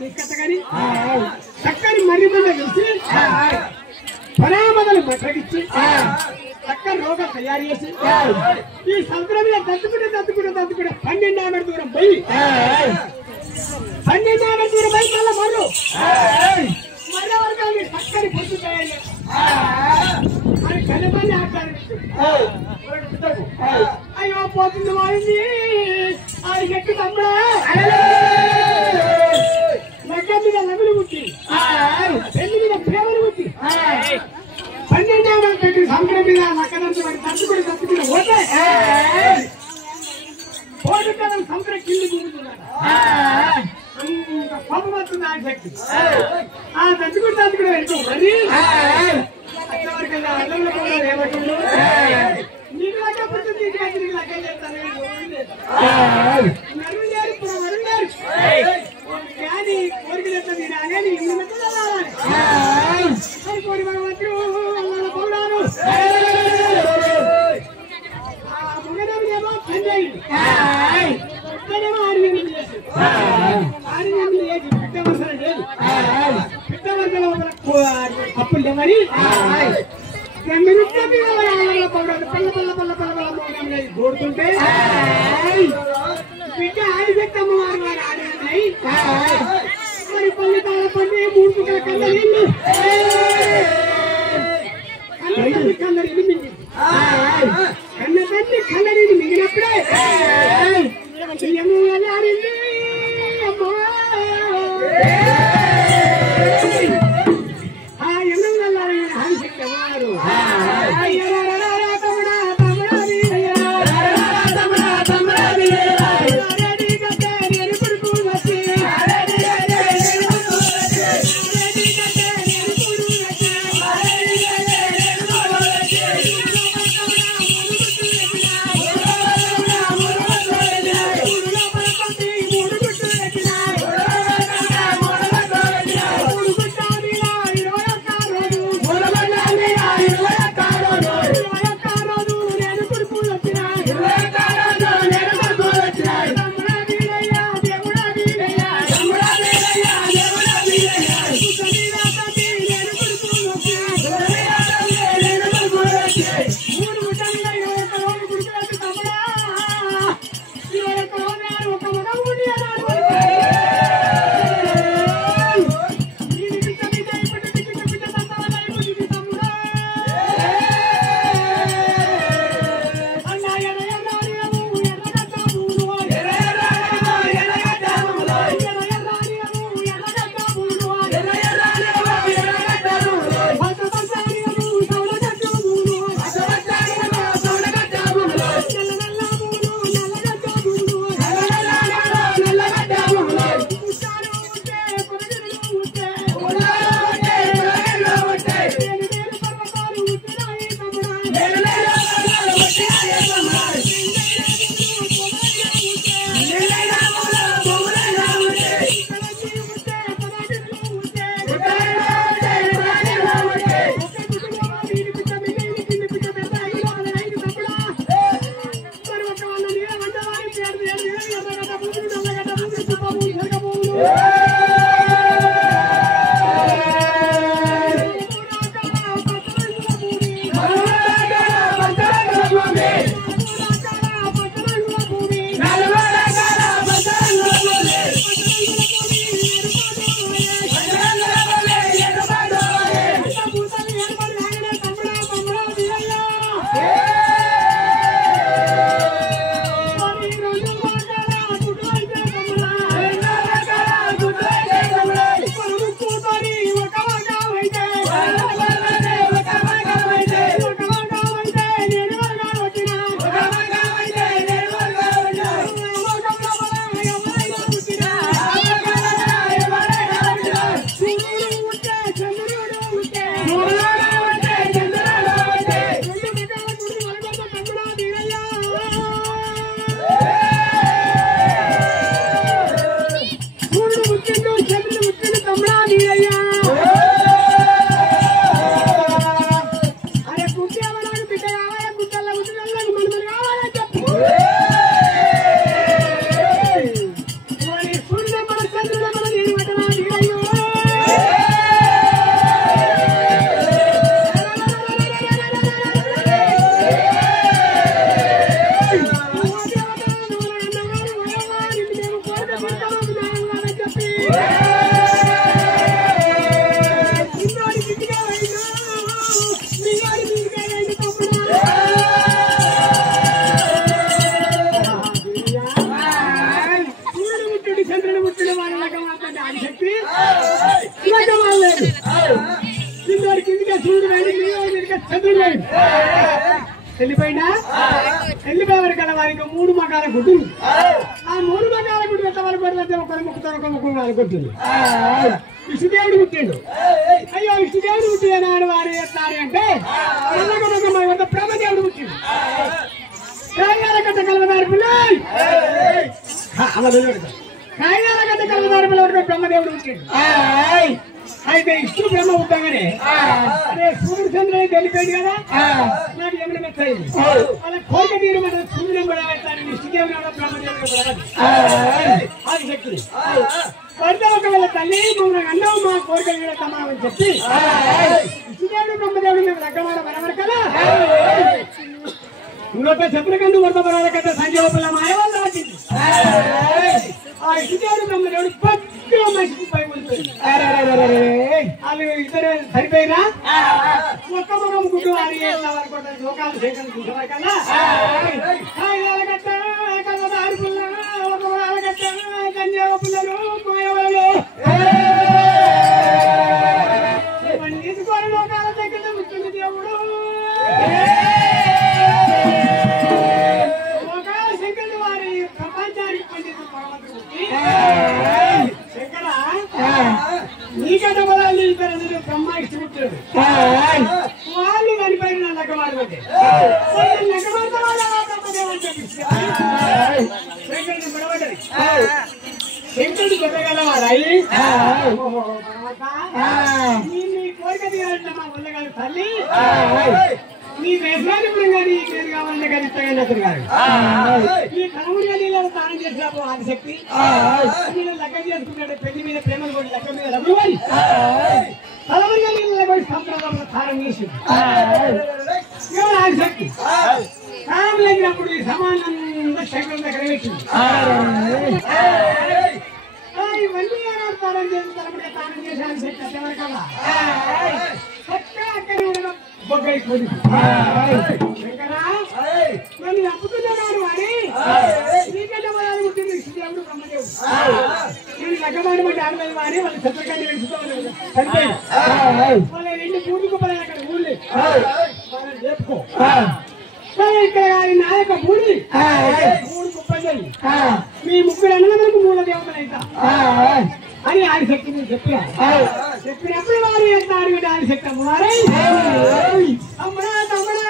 నీకట్టగాని చక్కని మర్రి మంద వేసి పరామదలు మట్టగిచ్చి చక్కని రోగం తయారు చేసి ఈ సముద్రం మీద దత్తుకుంటే 12 ఆమె దూరం పోయి 12 ఆమె దూరం పోయి మళ్ళా మరో వర్గాన్ని చక్కని పొద్దు తయారు చేసి అని కనబడి ఆడతారు అయ్యో పోతుంది వాడింది అది గట్టి తమ్ముడా లగ్గ మీద లగులు పుట్టి పెళ్లి మీద ప్రేమలు పుట్టి 12 ఆమె పెట్టి సముద్రం మీద లక్కనంత వాడి తట్టుకుని పోతే పోటీ కదా సముద్రం కింది కూర్చున్నాడు కోపం వస్తుంది ఆ శక్తి ఆ తట్టుకుని వెళ్తూ మరి అల్లంలో కూడా ఏమంటుండ్రు నీకు లగ్గ పుట్టింది నీకు లగ్గ చెప్తాను కానీ కోరికలు ఎత్తుంది రాగానే కోరి భగవంతుడు అల్లాల పౌరాను ముగదేమో పని అయింది ఆడిని చేసి పెద్ద వరుసలు లేదు పెద్ద వరుసలో అప్పులు మరి కోరుతుంటే బిడ్డ ఆడిపెట్టమ్మ వారు ఆడినాయి మరి పల్లె తాళ పండి 3 పుట్ల కళ్ళ నీళ్ళు కళ్ళ నీళ్ళు మింగి కన్న తల్లి కళ్ళ నీళ్ళు మిగిలినప్పుడే ఆడింది అమ్మా వెళ్ళిపోయినా వెళ్ళిపోయేవారు కదా వారికి 3 మగాల గుడ్డుంది. ఆ 3 మగాల గుడ్డు ఎంతవరకు పడితే ఒకరి ముక్కుతో ఒక ముక్కు అనుకుంటుంది. విష్ణుదేవుడు పుట్టిండు. అయ్యో విష్ణుదేవుడు పుట్టి అని వారు చేస్తారు అంటే బ్రహ్మదేవుడు పుట్టిండు. కాయగట్ట కలవదారి పిల్లలు కాయగట్ట కలవదారి పిల్లలు బ్రహ్మదేవుడు పుట్టిండు. అయితే ఇష్టు బ్రహ్మ పుట్టగానే అదే సూర్యుడు చంద్రుడు వెళ్ళిపోయింది కదా నాకు ఎప్పుడు మెచ్చయింది వాళ్ళ కోరిక తీరు మన సూర్యుడు కూడా పెడతాను ఇష్టదేవుడు బ్రహ్మదేవుడు అది శక్తి పడితే ఒకవేళ తల్లి మమ్మల్ని అన్నావు మా కోరికలు కూడా సమానమని చెప్పి ఇష్టదేవుడు బ్రహ్మదేవుడు మేము లగ్గమాడ బలవరు కదా ఇంకొక చంద్రకండు వర్త బలాల కదా సంజీవపుల మాయవల్ల వచ్చింది. ఆ ఇష్టదేవుడు బ్రహ్మదేవుడు పక్క మనిషికి పై ఉండిపోయింది. వాళ్ళు ఇద్దరు సరిపోయినా ఒక్క మనం గుడ్డు వారి అనుకుంటారు లోకాలు సేకరించుకుంటారు కదా పుల్లలు తీసుకొని లోకాల దగ్గర కూర్చుంది దేవుడు లోకాల శంకరుడు వారి ప్రపంచానికి పండితుడు భగవంతుడు శంకర నీకంటే బలాలు ఇద్దరు బ్రహ్మ ఇష్టపుట్టాడు వాళ్ళు దానిపైన లెక్కమాడుకుంటే లెక్కమాడితే వాళ్ళు బ్రహ్మదేవుడు చెప్పి శంకరుడు గొడవడ్డది శంకరుడు గొడవగలవారాయి నీ కోరిక తీయాలంటే మా ఉండగలరు తల్లి నీ వేసాన్ని కానీ నేను కావాలంటే కానీ ఇష్టంగా అతను కాదు ఈ కనముడిగా నీళ్ళు స్నానం చేసినప్పుడు ఆదిశక్తి నేను లెక్క చేసుకున్నాడు పెళ్లి మీద ప్రేమలు కూడా లెక్క మీద రమ్మివారి తలవరిగా నీళ్ళు కూడా సంప్రదాయంలో స్నానం చేసింది ఆదిశక్తి స్నానం లేనప్పుడు ఈ సమానంగా శంకరం దగ్గర పెట్టింది ఇవన్నీ స్నానం చేసి తలపడిగా స్నానం చేసి ఆదిశక్తి అట్టేవరకల్లా అక్కడే ఉండడం నన్ను అప్పుతున్నాడు వాడి నీకంటే వాళ్ళు పుట్టింది విష్ణుదేవుడు బ్రహ్మదేవుడు నేను లగ్గమాడి బట్టి ఆడలేదు వాడి వాళ్ళు చంద్రకాంతి సరిపోయి వాళ్ళ 2 పూర్లు కుప్పలేదు అక్కడ ఊళ్ళే వాళ్ళని చెప్పుకో ఇక్కడ నా యొక్క ఊరి 3 కుప్పలు మీ 3 అన్నదమ్ములకు 3 దేవతలు అవుతా అని ఆదిశక్తి చెప్పినప్పుడు వారు చేస్తారు ఆదిశక్తి అమ్మవారై తమ్ముడా తమ్ముడా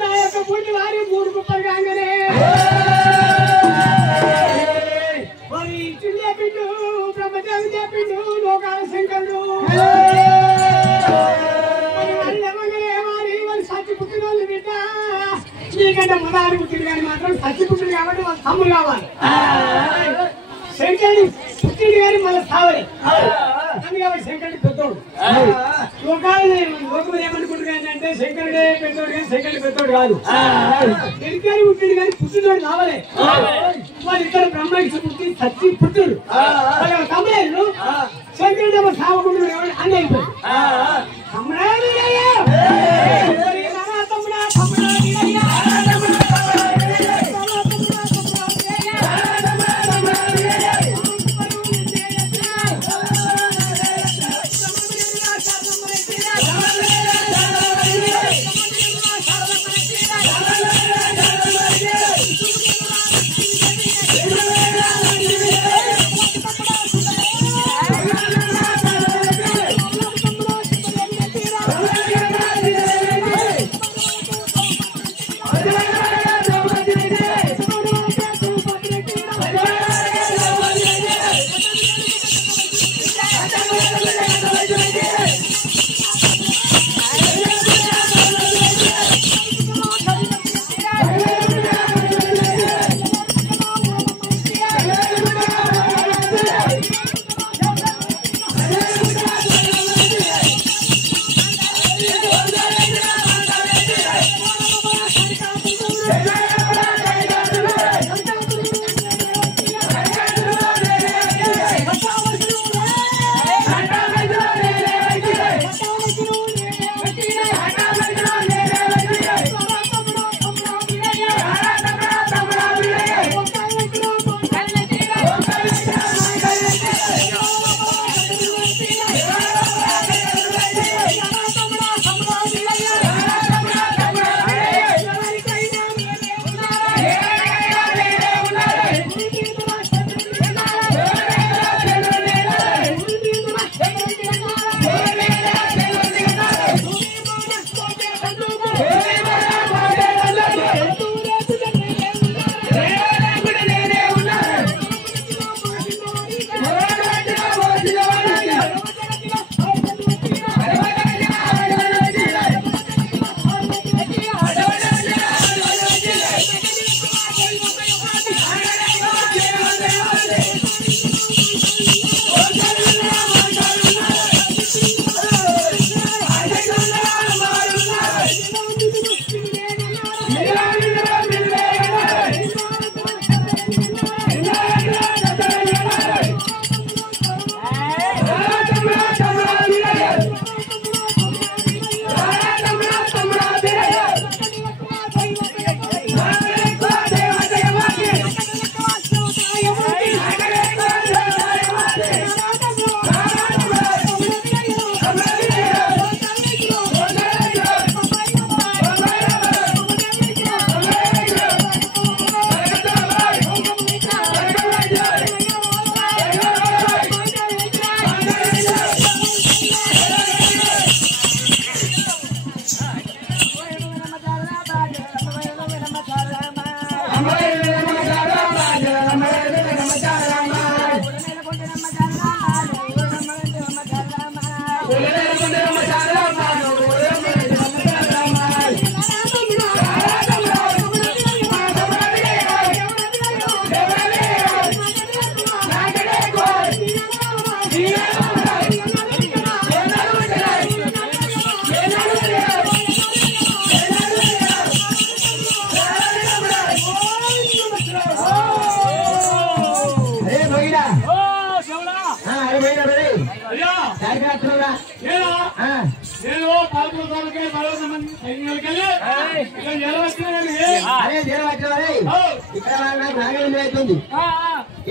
నా యొక్క పుట్టి వారి 3 కుప్పలు కాగానే వారి ఇంటిని చెప్పిండు బ్రహ్మదేవుడు చెప్పిండు లోకాల శంకరుడు వారి సచ్చి పుట్టిన వాళ్ళు బిడ్డ నీకంటే మొదలు పుట్టింది కానీ మాత్రం సచ్చి పుట్టింది కాబట్టి వాళ్ళ తమ్ముడు కావాలి శంకరుడు పుట్టింది కానీ మళ్ళీ సావలి అందుకే శంకరుడు పెద్దోడు లోకం ఏమనుకుంటున్నాడంటే శంకరుడే పెద్దోడు కానీ శంకరుడు పెద్దోడు కాదు శంకరుడు పుట్టింది కానీ పుట్టినోడు కావాలి వాళ్ళిద్దరు బ్రహ్మకి పుట్టి సచ్చి పుట్టుడు వాళ్ళ తమ్ముడు శంకరుడు ఏమో సావకుండా అని అయిపోయి తమ్ముడా తమ్ముడా తమ్ముడా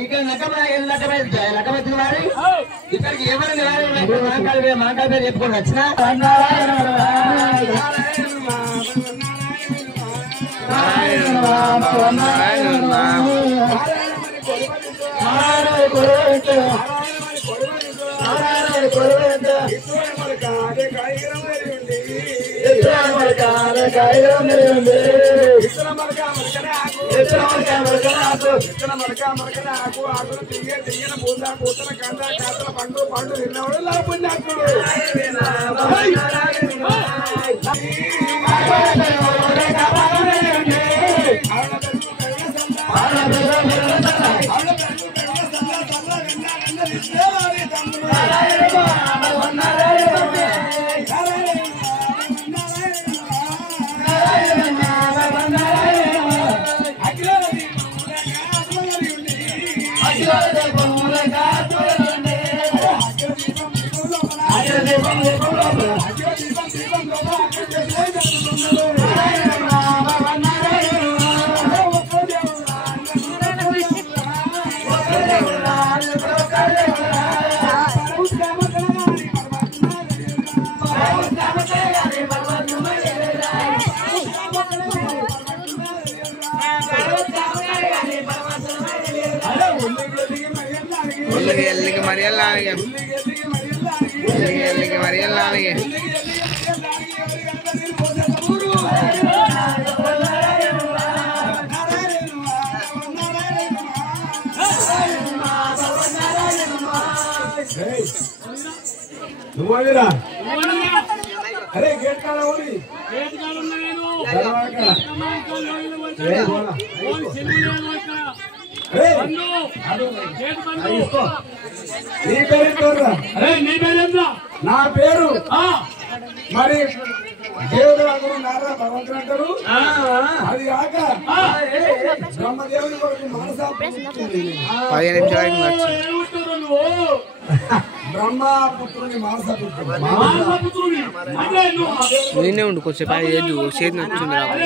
ఇక్కడ లక్కబెత్తిన వారి ఇక్కడికి ఎవరైనా మాంకాల పేరు చెప్పుకొని వచ్చిన పండు పండు తిన్నవాడు లాభున్నాడు अरे गेट का होली गेट का నేను నా పేరు మరి దేవుడు నారా భగవంతుడు అంటారు అది కాక బ్రహ్మదేవుని కొరకు బ్రహ్మపుత్రుని నేనే ఉండు కొద్దిసేపు ఏదు చేతి నచ్చుంది నాకు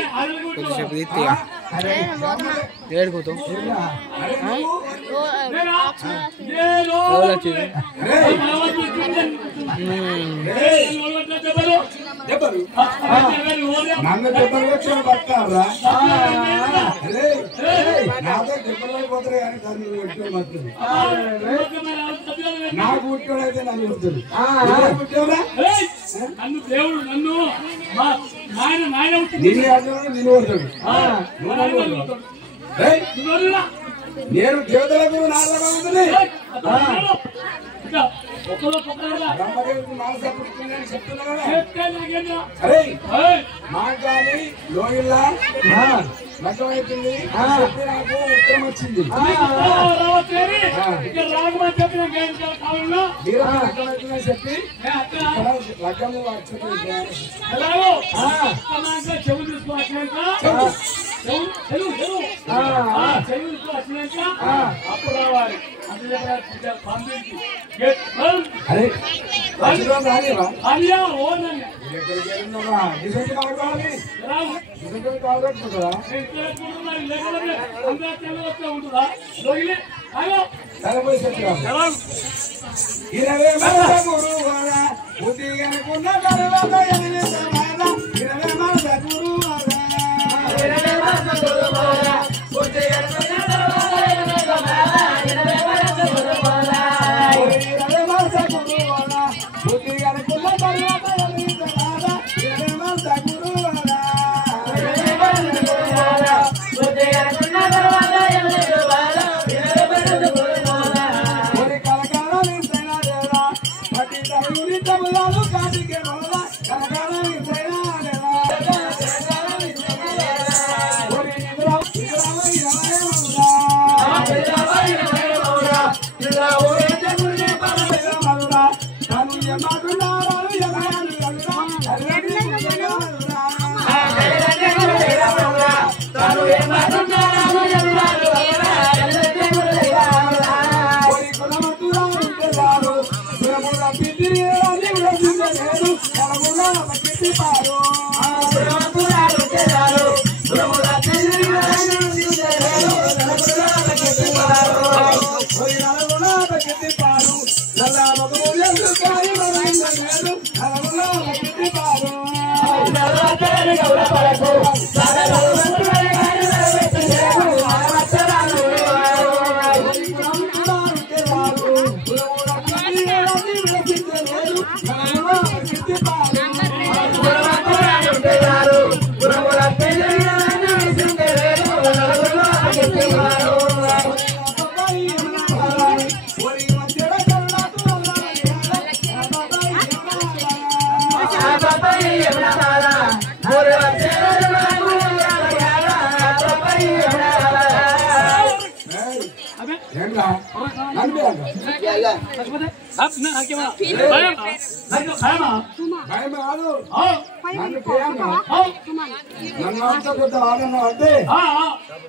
కొద్దిసేపు తీయగా ఏడుకోతాం నన్ను దెబ్బలు వచ్చిన పట్టారా నాతో దెబ్బలు అయిపోతారు కానీ దాన్ని కొట్టే మాత్రం నాకు పుట్టాడైతే నన్ను కొడుతుంది పుట్టావురా నన్ను దేవుడు నన్ను నిన్ను అర్థం నిన్ను కొడతాడు నేను దేవతలకు నాలుగు మాంకాలి లోయల్లా లగ్గమైతుంది నాకు ఉత్తరం వచ్చింది చెప్పి లగ్గము చెవు అప్పుడు రావాలి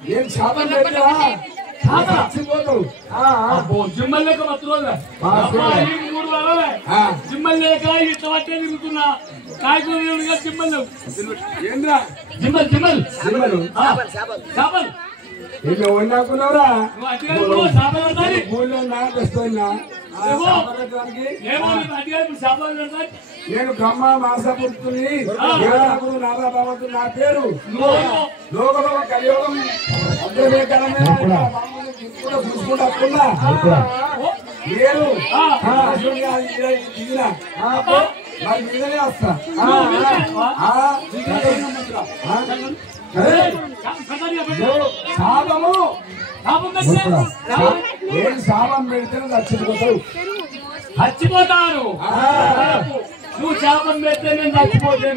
నేను శాపం పెట్టా జిమ్మల్ లేక జిమ్మల్ లేక ఇట్లా పట్టే తిరుగుతున్నా కాయకూరగా జిమ్మల్ జిమ్మల్ జిమ్మల్ జిమ్మలు చేపలు ఇల్లు వండుకున్నావురా ఊళ్ళో నేను బ్రహ్మ మాసపుత్రుని నారా భగవంతుడు నా పేరు లోకం కలియోగం చూసుకుంటా నేను మరి మీదనే వస్తా శాపము నేను శాపం పెడితే చచ్చిపోతావు చచ్చిపోతాను నువ్వు శాపం పెడితే నేను చచ్చిపోతే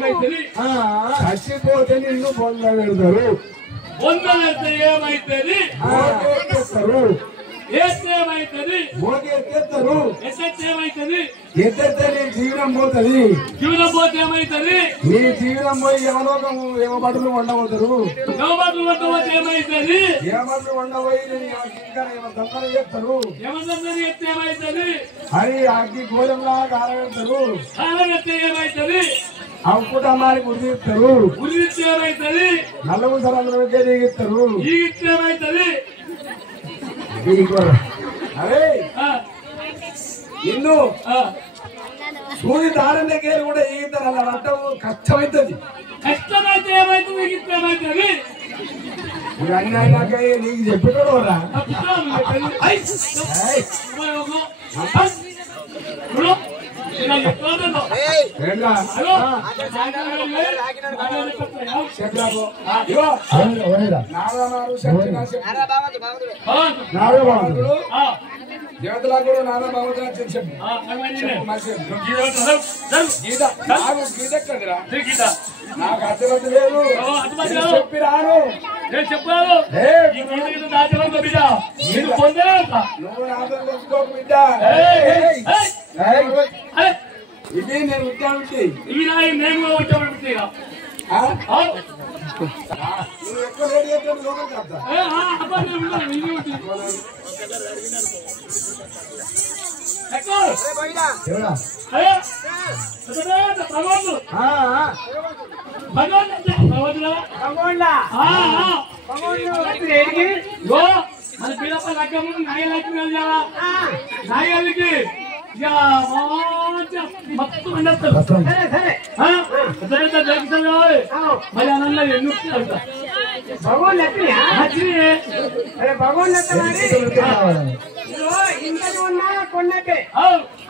చచ్చిపోతే నిన్ను బొంద పెడతారు బొంద పెడితే ఏమైతుంది ఏమైతుంది ఏమైతుంది ఎత్తే నీ జీవనం పోతుంది జీవనం పోతే ఏమైతుంది నీ జీవనం పోయి యమలోకము యమబడులు వండబోతారు యమబడులు వండబోతే ఏమైతుంది యమబడులు వండబోయి దంపన చేస్తారు యమదంపన చేస్తే ఏమైతుంది అది అగ్గి గోళంలా కాలబెడతారు కాలబెడితే ఏమైతుంది అంకుటమారికి ఉరిదిస్తారు ఉరిదిస్తే ఏమైతుంది నల్లగు సరంలోకే దిగిస్తారు ఈగిస్తే ఏమైతుంది అరే నిన్ను సూర్య దారం దగ్గర కూడా ఈగుతారు అలా అంటావు కష్టమైతుంది కష్టమైతే ఏమైతుంది ఈగిస్తే ఏమైతుంది అన్నీ అయినాక నీకు చెప్పేటోడు రా దేవతలా కూడా నారా బాబు చెప్పు గీత ఎక్కడిరా నాకు అర్థమవుతు లేదు చెప్పి రాను నేను చెప్పాను నువ్వు నాతో తెలుసుకోకు బిడ్డ ఇది నేను ఉంటాను నేను ఉంటాను నువ్వు ఎక్కువ లేట్ చేస్తాను లోపలికి వస్తా మన పిల్లప్ప లగ్గము నాయలకి వెళ్ళాలా నాయలకి మస్తు పండిస్తారు మరి అన్న ఎన్ను భగవాన్ భగవాన్ ఇంతది ఉన్నా కొన్నట్టే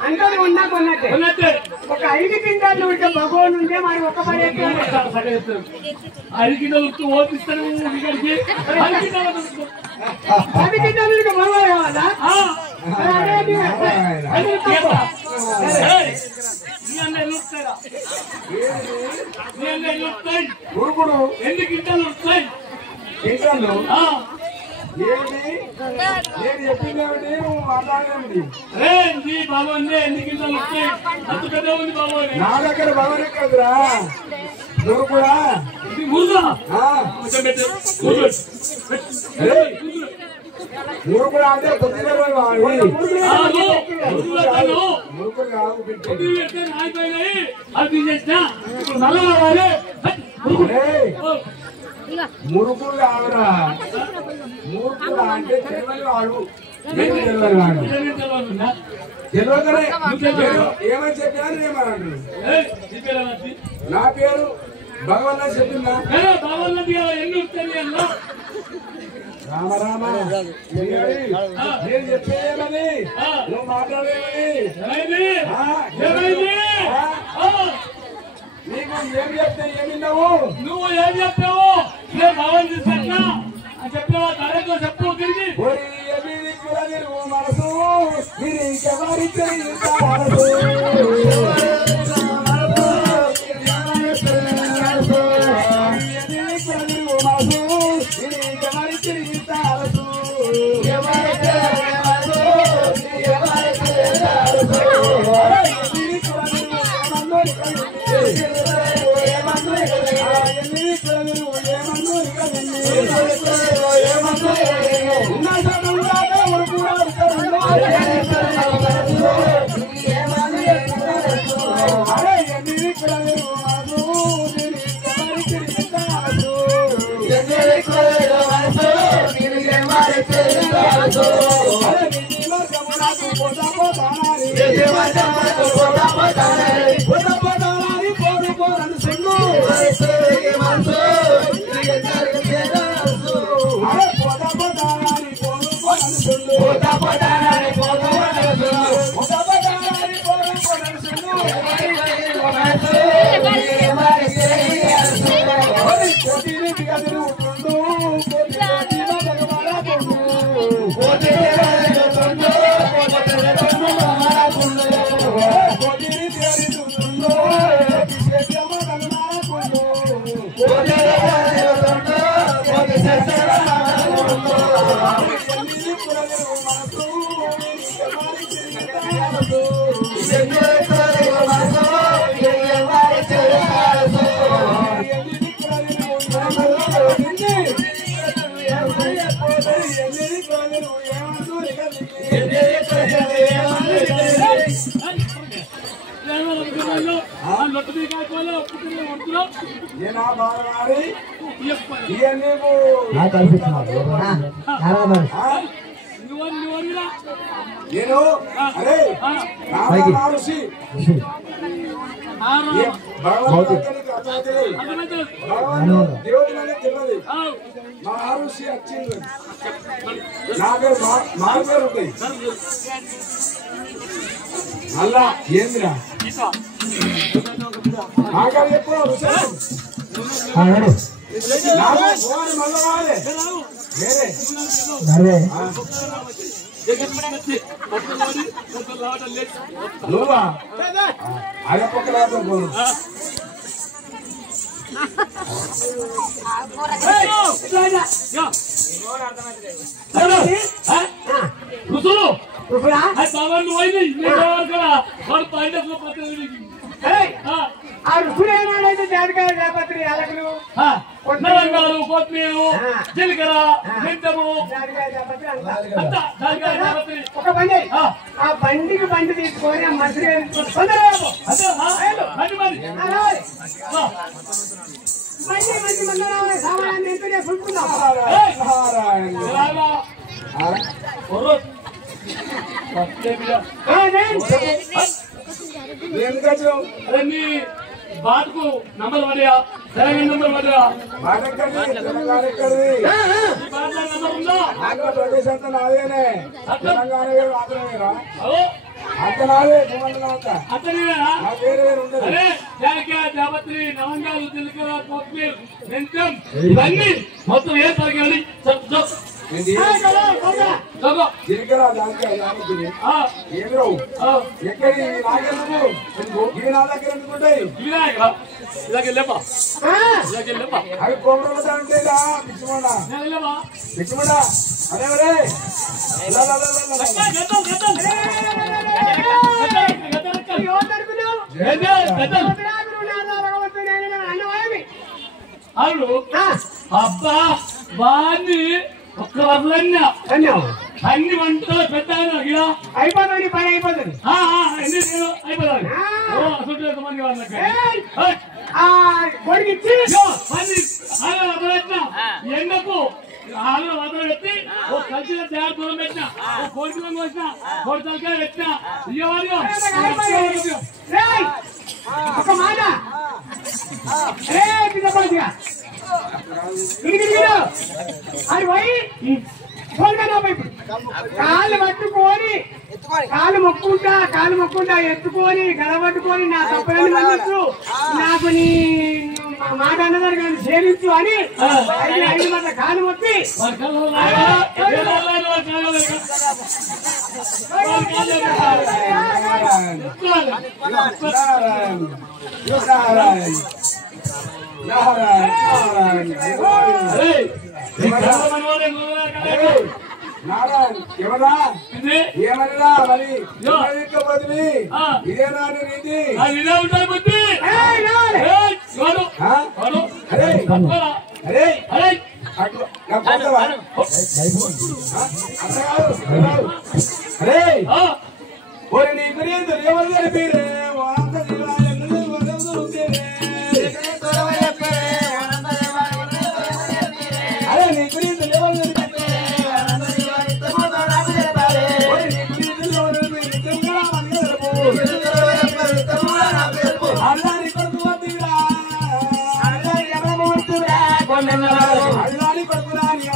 అంతది ఉన్నా కొన్నట్టే ఒక 5 కింటాలు ఉంటే భగవాన్ ఉంటే మరి ఒక 5 కింటాలు ఓపిస్తాను ఇక్కడికి 10 కింటాలు భగవాన్ కావాలా ఎన్ని గింటలు వస్తాయి నా దగ్గర భవన్ ఎక్కడరా నువ్వు కూడా మురుకుడు అంటే పొద్దునే మురుకుడు కాదురా మురుకుడు అంటే తెలియని వాడు తెలియని వాడు తెలియకనే ఏమని చెప్పినా ఏమన్నాడు నా పేరు భగవన్ చెప్పిందా రామ రామ నేను చెప్పేమని నువ్వు మాట్లాడేమని నీకు ఏం చెప్తే ఏమి నువ్వు ఏం చెప్తావు చెప్పావా తరగతి చెప్పు తిరిగి మనసు ఎవరి నేను అరే దేవుడి తెలియదు మా ఋషి వచ్చింది నా పేరు మా పేరు ఉంటాయి మళ్ళా ఏందిరా ఆఖరి ఎప్పుడు ఋషి మళ్ళీ వేరే నువ్వా అదే పక్క రాదు ఆ రుసుడైతే జాతకాయ జాపత్రి అలకలు కొత్తిమీరు జీలకర్ర మెంతము ఒక బండి ఆ బండికి బండి తీసుకొని ఆ మసిరి మంచి మంచి మందరాలు సామాన్యాన్ని ఎంత చేసుకుంటున్నాం बात को नंबर बढ़िया तेलंगाना नंबर बढ़िया తెలంగాణ ఎక్కడిది नंबर ఉందా ఆంధ్ర ప్రదేశ్ అంతా నాదేనే తెలంగాణ మాత్రమేరా అంత నాదే అంతా అతనేనా వేరే వేరే ఉండదు అరే జానకియ జాపత్రి నవంగాలు జీలకర్ర కొత్తిమీర మెంతం ఇవన్నీ మొత్తం ఏ తరగాలి జీలకర్ర జానకియ ఏమిరో ఎక్కడి నాకెందుకు ఇవి నా దగ్గర ఎందుకుంటాయి అవి కోమరలు అంటే పిచ్చిమండా అదే అవును అబ్బా బాన్ని ఒక్క వదలన్నా అన్ని వంటలు పెట్టాను ఇలా అయిపోతుంది పని అయిపోతుంది అయిపోతాను మంది వాళ్ళకి కొడుకిచ్చి ఎండకు ఆలు వదలు పెట్టి ఓ కలిసి తయారు దూరం పెట్టిన ఓ కోడికి వచ్చిన కోడి తలకాయ పెట్టిన ఒక మాట అది పోయి కాళ్ళు పట్టుకొని కాలు మొక్కుంటా ఎత్తుకొని గడబట్టుకొని నా తప్పని మన్నించు నాకు నీ మాట అన్నదాన్ని కానీ సేవించు అని 5 మంది కాలు మొత్తి ఏమన్నా మరి ఇదేనా నీతి అరే నీ గురించి ఏమన్నా పేరే అరే నీ గురించి అల్లాని పడుకురాని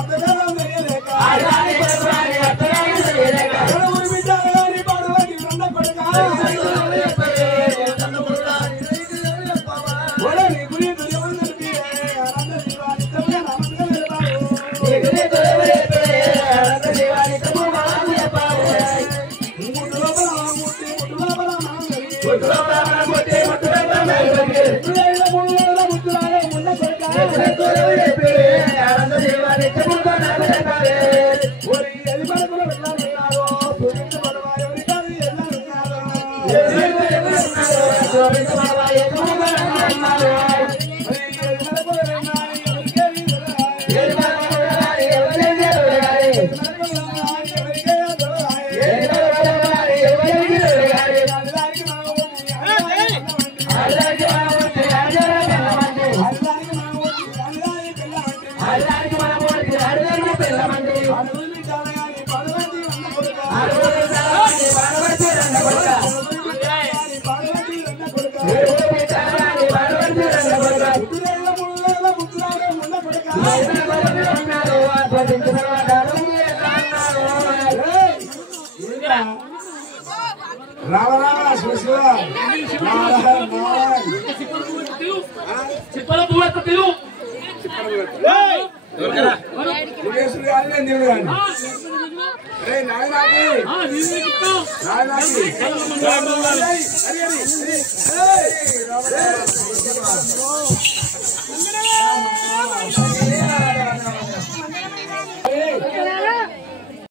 నాయనా